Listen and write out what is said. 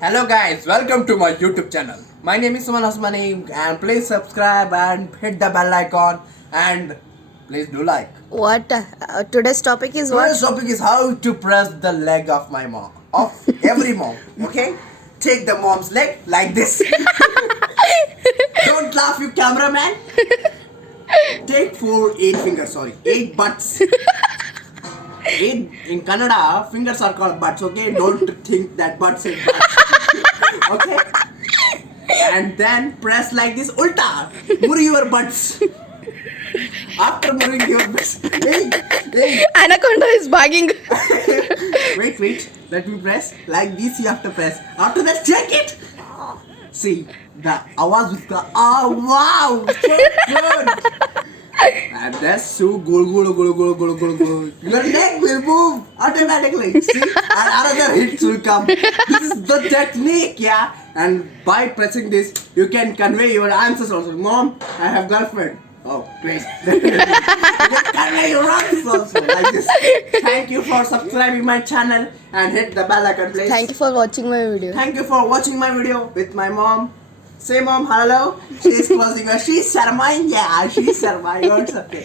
Hello guys, welcome to my YouTube channel. My name is Suman Hasmani and please subscribe and hit the bell icon and please do like. What? Today's topic is what? Today's topic is how to press the leg of my mom, of every mom, okay? Take the mom's leg like this. Don't laugh, you cameraman. Take 8 butts. 8 in Kannada, fingers are called butts, okay? Don't think that butts is butts. Okay? And then press like this, ulta. Move your butts. After moving your butts. Hey. Anaconda is bagging. Wait. Let me press. Like this, you have to press. After that, check it. See, the awaz with the wow, so good. And that's so gul. Your leg will move automatically. See, and another hits will come. This is the technique, yeah. And by pressing this, you can convey your answers also. Mom, I have girlfriend. Oh, great. You can convey your answers also like this. Thank you for subscribing my channel and hit the bell icon, please. Thank you for watching my video. Thank you for watching my video with my mom. Say mom, hello. She's closing her. She's Sharma. Yeah, she's Sharma. What's okay.